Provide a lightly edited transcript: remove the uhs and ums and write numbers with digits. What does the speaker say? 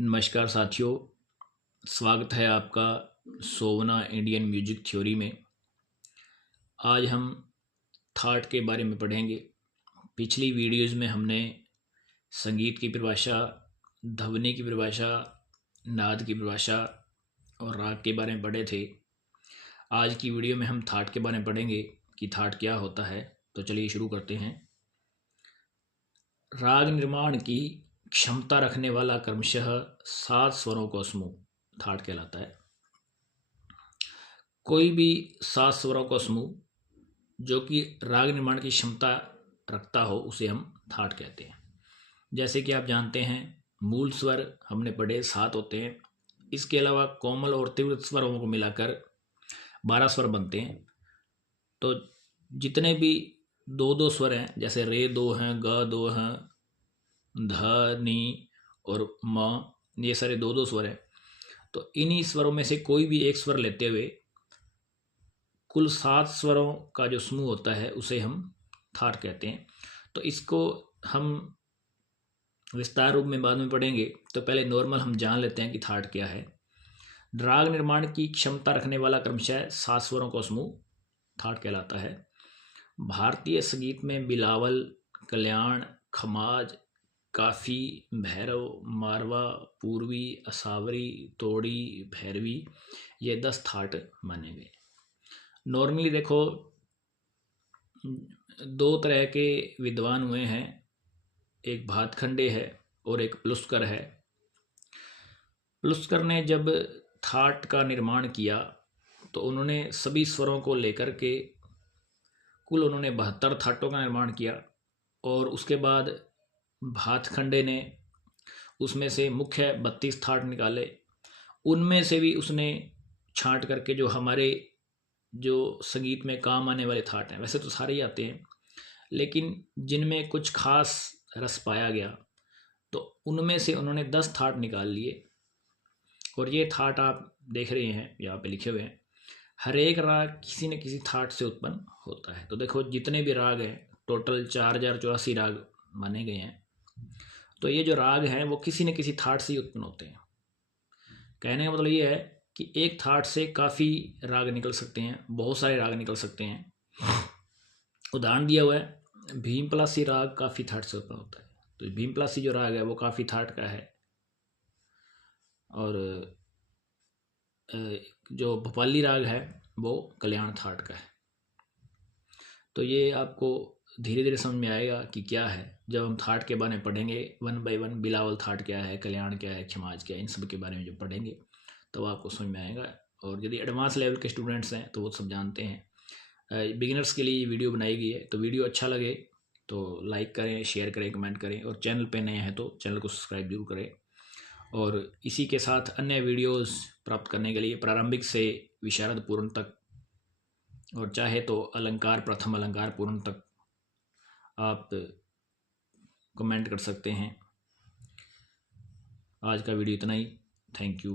नमस्कार साथियों, स्वागत है आपका सोवना इंडियन म्यूजिक थ्योरी में। आज हम थाट के बारे में पढ़ेंगे। पिछली वीडियोज़ में हमने संगीत की परिभाषा, ध्वनि की परिभाषा, नाद की परिभाषा और राग के बारे में पढ़े थे। आज की वीडियो में हम थाट के बारे में पढ़ेंगे कि थाट क्या होता है। तो चलिए शुरू करते हैं। राग निर्माण की क्षमता रखने वाला क्रमशः 7 स्वरों का समूह थाट कहलाता है। कोई भी 7 स्वरों का समूह जो कि राग निर्माण की क्षमता रखता हो उसे हम थाट कहते हैं। जैसे कि आप जानते हैं, मूल स्वर हमने पढ़े 7 होते हैं। इसके अलावा कोमल और तीव्र स्वरों को मिलाकर 12 स्वर बनते हैं। तो जितने भी दो दो स्वर हैं, जैसे रे 2 हैं, ग 2 हैं, ध, नी और म, ये सारे दो दो स्वर हैं। तो इन्हीं स्वरों में से कोई भी एक स्वर लेते हुए कुल 7 स्वरों का जो समूह होता है उसे हम थाट कहते हैं। तो इसको हम विस्तार रूप में बाद में पढ़ेंगे। तो पहले नॉर्मल हम जान लेते हैं कि थाट क्या है। राग निर्माण की क्षमता रखने वाला क्रमशः 7 स्वरों का समूह थाट कहलाता है। भारतीय संगीत में बिलावल, कल्याण, खमाज, काफ़ी, भैरव, मारवा, पूर्वी, असावरी, तोड़ी, भैरवी, ये 10 थाट माने गए। नॉर्मली देखो, 2 तरह के विद्वान हुए हैं, एक भातखंडे है और एक प्लुस्कर है। प्लुस्कर ने जब थाट का निर्माण किया तो उन्होंने सभी स्वरों को लेकर के कुल उन्होंने 72 थाटों का निर्माण किया। और उसके बाद भातखंडे ने उसमें से मुख्य 32 थाट निकाले। उनमें से भी उसने छांट करके जो हमारे जो संगीत में काम आने वाले थाट हैं, वैसे तो सारे ही आते हैं, लेकिन जिनमें कुछ खास रस पाया गया तो उनमें से उन्होंने 10 थाट निकाल लिए। और ये थाट आप देख रहे हैं, यहाँ पे लिखे हुए हैं। हर एक राग किसी न किसी थाट से उत्पन्न होता है। तो देखो, जितने भी राग हैं, टोटल 4084 राग माने गए हैं। तो ये जो राग हैं वो किसी न किसी थाट से ही उत्पन्न होते हैं। कहने का मतलब ये है कि एक थाट से काफ़ी राग निकल सकते हैं, बहुत सारे राग निकल सकते हैं। उदाहरण दिया हुआ है, भीमपलासी राग काफ़ी थाट से उत्पन्न होता है। तो भीमपलासी जो राग है वो काफ़ी थाट का है। और जो भोपाली राग है वो कल्याण थाट का है। तो ये आपको धीरे धीरे समझ में आएगा कि क्या है जब हम थाट के बारे में पढ़ेंगे। 1 बाय 1 बिलावल थाट क्या है, कल्याण क्या है, खमाज क्या है, इन सब के बारे में जब पढ़ेंगे तो आपको समझ में आएगा। और यदि एडवांस लेवल के स्टूडेंट्स हैं तो वो सब जानते हैं। बिगिनर्स के लिए ये वीडियो बनाई गई है। तो वीडियो अच्छा लगे तो लाइक करें, शेयर करें, कमेंट करें। और चैनल पे नए हैं तो चैनल को सब्सक्राइब जरूर करें। और इसी के साथ अन्य वीडियोस प्राप्त करने के लिए प्रारंभिक से विशारद पूर्ण तक, और चाहे तो अलंकार प्रथम अलंकार पूर्ण तक आप कमेंट कर सकते हैं। आज का वीडियो इतना ही। Thank you.